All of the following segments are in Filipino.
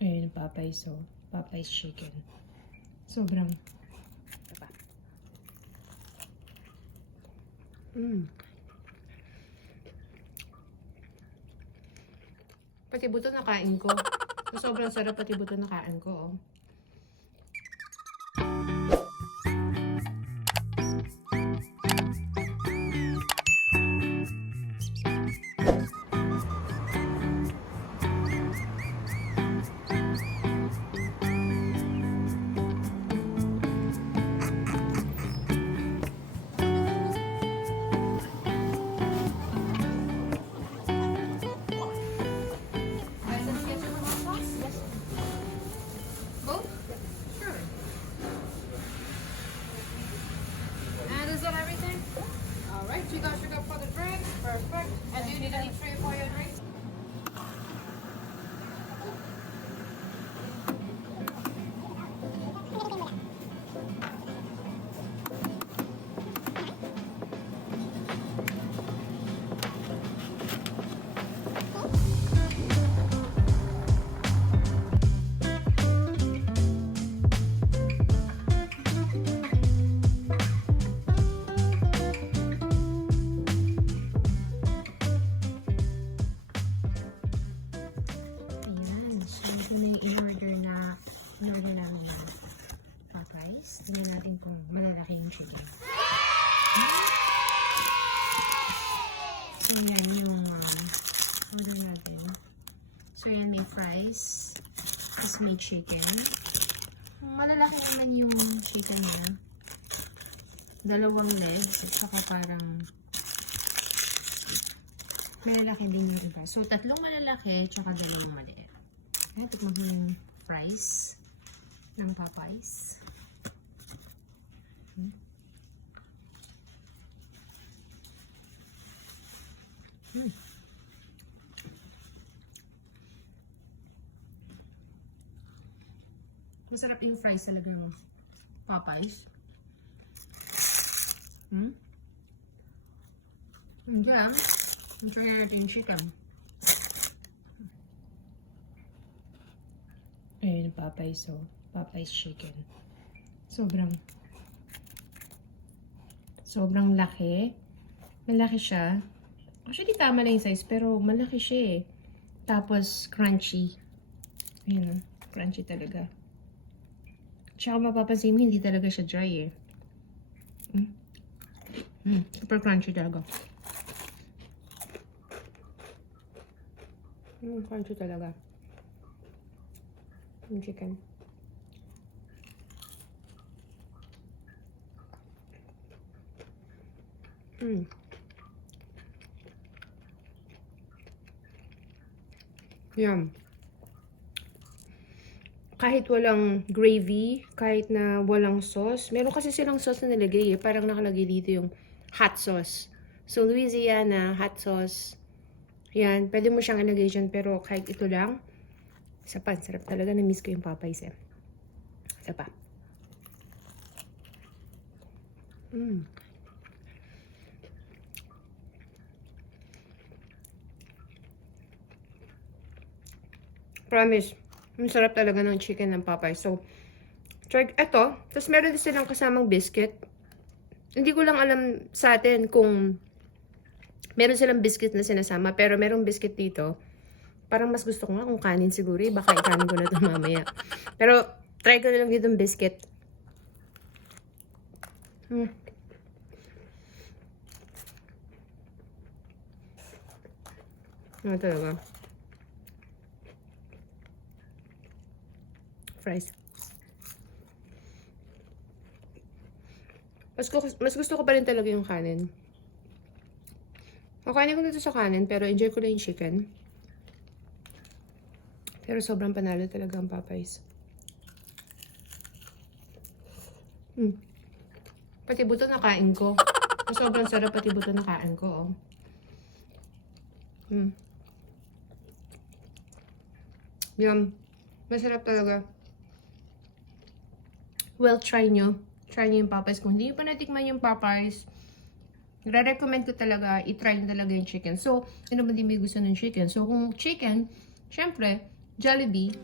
Ayun, popeyes. So, popeyes chicken. Sobrang. Pati buto nakain ko. Sobrang sarap pati buto nakain ko. Oh. You got sugar for the drinks? Perfect. And do you need any tray for your drinks? In-order namin yung popeyes. Tingnan natin kung malalaki yung chicken. So, yan yung order natin. So, yan may fries. Tapos may chicken. Malalaki naman yung chicken niya. Dalawang legs. At saka parang malalaki din yung iba. So, tatlong malalaki at saka dalawang maliit. Ayan, tikman ko yung fries ng popeyes. Masarap yung fries talaga yung popeyes. Diyan, try natin yung chicken. Ayun, popeyes. So, popeyes chicken. Sobrang laki. Malaki siya. Actually, tama lang yung size, pero malaki siya eh. Tapos, crunchy. Ayun, crunchy talaga. Tsaka mapapansin mo, hindi talaga siya dry eh. Super crunchy talaga. Crunchy talaga. Yung chicken. Yum. Kahit walang gravy, kahit na walang sauce. Meron kasi silang sauce na nilagay eh. Parang nakalagay dito yung hot sauce. So, Louisiana hot sauce. Yan. Pwede mo siyang ilagay dyan. Pero kahit ito lang, isa pa. Sarap talaga. Na-miss ko yung popeyes eh. Isa pa. Promise. Ang sarap talaga ng chicken ng Popeyes. So, try ito. Tapos meron din silang kasamang biscuit. Hindi ko lang alam sa atin kung meron silang biscuit na sinasama. Pero merong biscuit dito. Parang mas gusto ko nga kung kanin siguro. Baka ikanin ko na ito mamaya. Pero, try ko na lang dito ng biscuit. Ano talaga? Fries. Mas gusto ko pa rin talaga yung kanin. Kainin ko dito sa kanin, pero enjoy ko na yung chicken. Pero sobrang panalo talaga ang Popeyes. Pati buto nakain ko. Sobrang sarap pati buto nakain ko. Yum. Masarap talaga. Well, try nyo. Try nyo yung Popeyes. Kung hindi nyo pa natikman yung Popeyes, re-recommend ko talaga, i-try nyo talaga yung chicken. So, ano ba din may gusto ng chicken? So, kung chicken, syempre, Jollibee,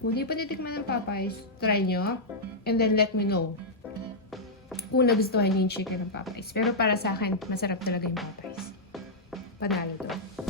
Kung di pa titikman ng Popeyes, try nyo. And then let me know kung nagustuhan nyo yung chicken ng Popeyes. Pero para sa akin, masarap talaga yung Popeyes. Panalo to.